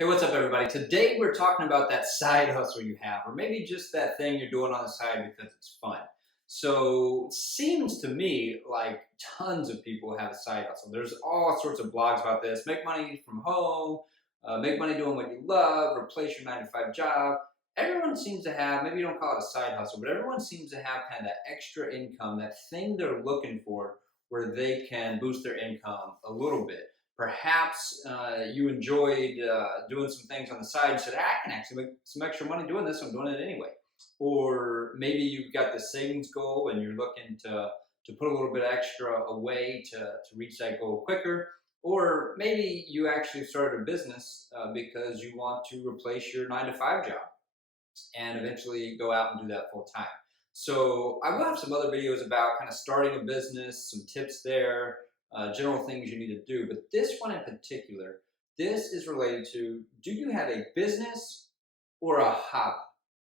Hey, what's up, everybody? Today we're talking about that side hustle you have, or maybe just that thing you're doing on the side because it's fun. So, it seems to me like tons of people have a side hustle. There's all sorts of blogs about this. Make money from home, make money doing what you love, replace your 9 to 5 job. Everyone seems to have, maybe you don't call it a side hustle, but everyone seems to have kind of that extra income, that thing they're looking for where they can boost their income a little bit. Perhaps you enjoyed doing some things on the side. You said, I can actually make some extra money doing this. I'm doing it anyway. Or maybe you've got the savings goal and you're looking to put a little bit extra away to reach that goal quicker. Or maybe you actually started a business because you want to replace your 9 to 5 job and eventually go out and do that full time. So I will have some other videos about kind of starting a business, some tips there, general things you need to do. But this one in particular, this is related to, do you have a business or a hobby?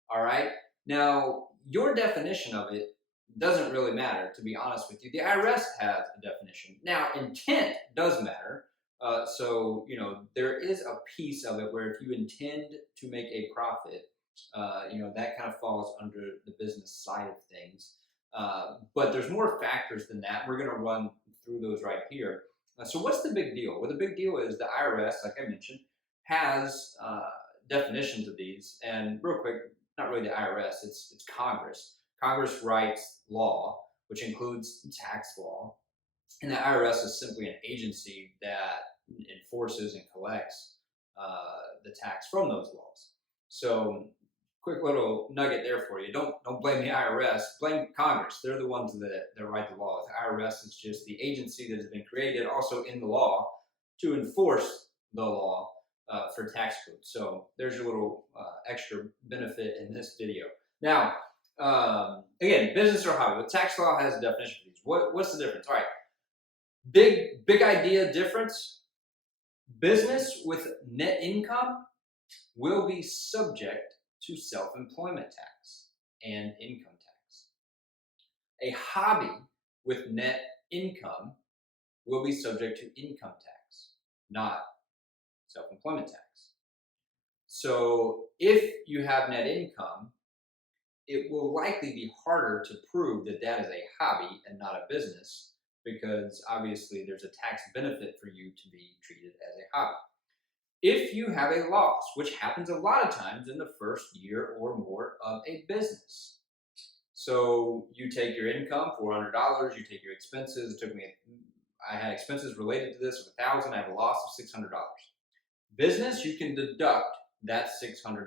All right. Now, your definition of it doesn't really matter, to be honest with you. The IRS has a definition. Now, intent does matter. There is a piece of it where if you intend to make a profit, that kind of falls under the business side of things. But there's more factors than that. We're going to run through those right here. So, what's the big deal? Well, the big deal is the IRS, like I mentioned, has definitions of these. And real quick, not really the IRS, it's Congress. Congress writes law, which includes tax law. And the IRS is simply an agency that enforces and collects the tax from those laws. So, quick little nugget there for you. Don't blame the IRS. Blame Congress. They're the ones that write the laws. The IRS is just the agency that has been created, also in the law, to enforce the law for tax code. So there's your little extra benefit in this video. Now, again, business or hobby. The tax law has a definition for these. What's the difference? All right. Big idea difference. Business with net income will be subject to self-employment tax and income tax. A hobby with net income will be subject to income tax, not self-employment tax. So if you have net income, it will likely be harder to prove that that is a hobby and not a business, because obviously there's a tax benefit for you to be treated as a hobby. If you have a loss, which happens a lot of times in the first year or more of a business. So you take your income, $400, you take your expenses. I had expenses related to this of $1,000. I have a loss of $600. Business, you can deduct that $600.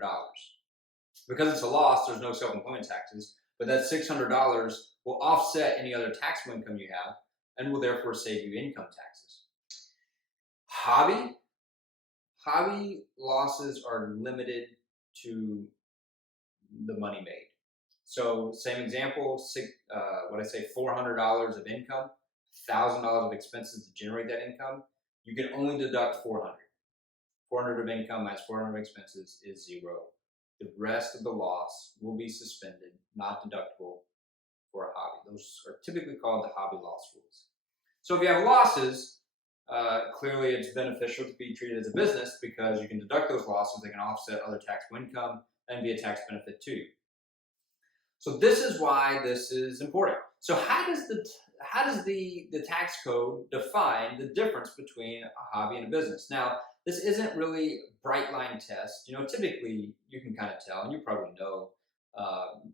Because it's a loss, there's no self-employment taxes, but that $600 will offset any other taxable income you have and will therefore save you income taxes. Hobby losses are limited to the money made. So, same example, $400 of income, $1,000 of expenses to generate that income. You can only deduct 400. 400 of income minus 400 of expenses is zero. The rest of the loss will be suspended, not deductible for a hobby. Those are typically called the hobby loss rules. So, if you have losses, clearly it's beneficial to be treated as a business because you can deduct those losses, they can offset other taxable income and be a tax benefit to you. So this is why this is important. So how does the tax code define the difference between a hobby and a business? Now, this isn't really a bright line test. Typically you can kind of tell, and you probably know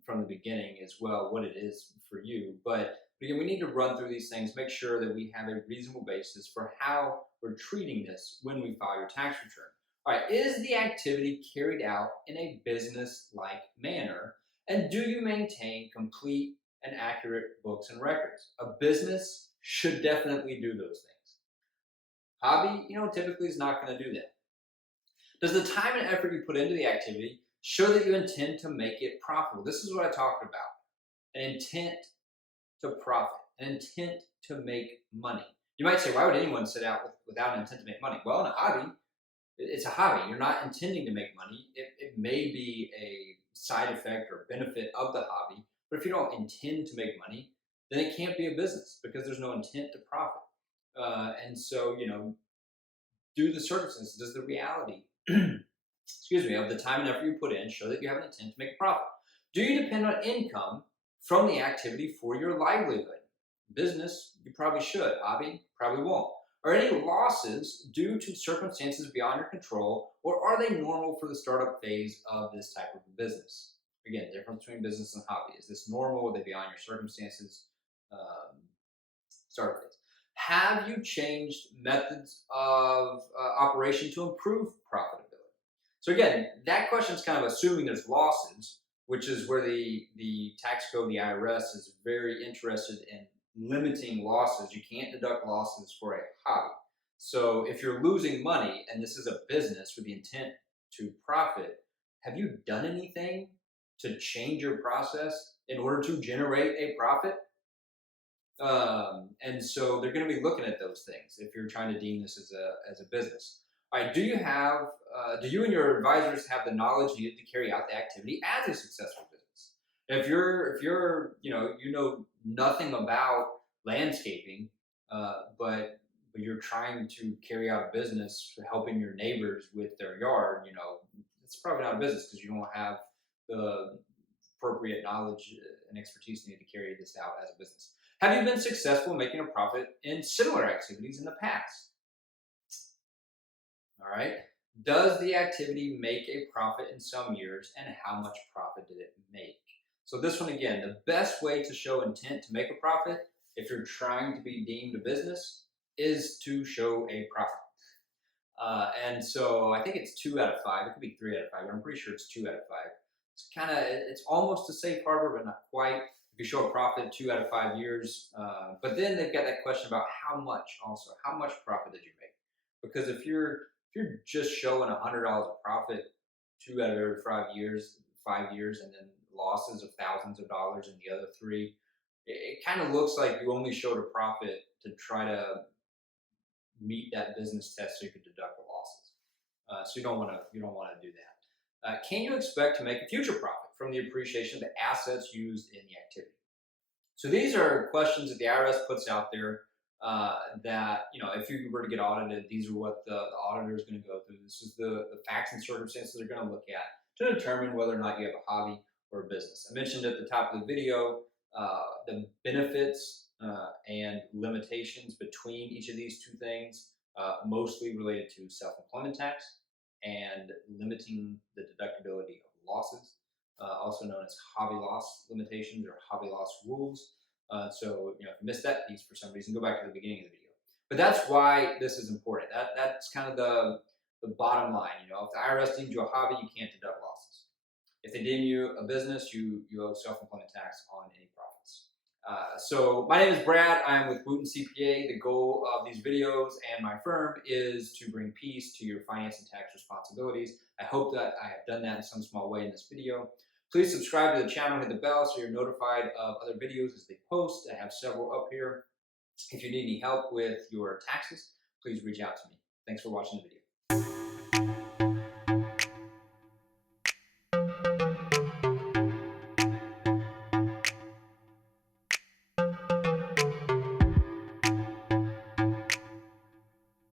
from the beginning as well what it is for you. But again, we need to run through these things, make sure that we have a reasonable basis for how we're treating this when we file your tax return. All right, is the activity carried out in a business-like manner? And do you maintain complete and accurate books and records? A business should definitely do those things. Hobby, typically is not going to do that. Does the time and effort you put into the activity show that you intend to make it profitable? This is what I talked about. An intent to profit, an intent to make money. You might say, why would anyone set out without an intent to make money? Well, in a hobby, it's a hobby. You're not intending to make money. It may be a side effect or benefit of the hobby, but if you don't intend to make money, then it can't be a business because there's no intent to profit. And so, do the circumstances, does the reality excuse me, of the time and effort you put in show that you have an intent to make a profit? Do you depend on income from the activity for your livelihood? Business, you probably should. Hobby, probably won't. Are any losses due to circumstances beyond your control, or are they normal for the startup phase of this type of a business? Again, difference between business and hobby. Is this normal? Are they beyond your circumstances? Um, Startup phase. Have you changed methods of operation to improve profitability? So again, that question is kind of assuming there's losses, which is where the tax code, the IRS, is very interested in limiting losses. You can't deduct losses for a hobby. So if you're losing money and this is a business with the intent to profit, have you done anything to change your process in order to generate a profit? And so they're going to be looking at those things if you're trying to deem this as a business. All right, do you and your advisors have the knowledge needed to carry out the activity as a successful business? If you're you know nothing about landscaping, but you're trying to carry out a business for helping your neighbors with their yard, it's probably not a business because you don't have the appropriate knowledge and expertise needed to carry this out as a business. Have you been successful making a profit in similar activities in the past? All right. Does the activity make a profit in some years, and how much profit did it make? So this one again, the best way to show intent to make a profit, if you're trying to be deemed a business, is to show a profit. And so I think it's 2 out of 5. It could be 3 out of 5, but I'm pretty sure it's 2 out of 5. It's almost a safe harbor, but not quite. If you show a profit 2 out of 5 years, but then they've got that question about how much also. How much profit did you make? Because if you're just showing $100 of profit 2 out of every 5 years, 5 years, and then losses of thousands of dollars in the other three, it kind of looks like you only showed a profit to try to meet that business test so you could deduct the losses. So you don't want to do that. Can you expect to make a future profit from the appreciation of the assets used in the activity? So these are questions that the IRS puts out there that, if you were to get audited, these are what the auditor is going to go through. This is the facts and circumstances they're going to look at to determine whether or not you have a hobby or a business. I mentioned at the top of the video the benefits and limitations between each of these two things, mostly related to self-employment tax and limiting the deductibility of losses, also known as hobby loss limitations or hobby loss rules. So, if you missed that piece for some reason, go back to the beginning of the video. But that's why this is important. That's kind of the bottom line. If the IRS deems you a hobby, you can't deduct losses. If they deem you a business, you owe self-employment tax on any profits. So my name is Brad. I'm with Wooten CPA. The goal of these videos and my firm is to bring peace to your finance and tax responsibilities. I hope that I have done that in some small way in this video. Please subscribe to the channel, hit the bell so you're notified of other videos as they post. I have several up here. If you need any help with your taxes, please reach out to me. Thanks for watching the video.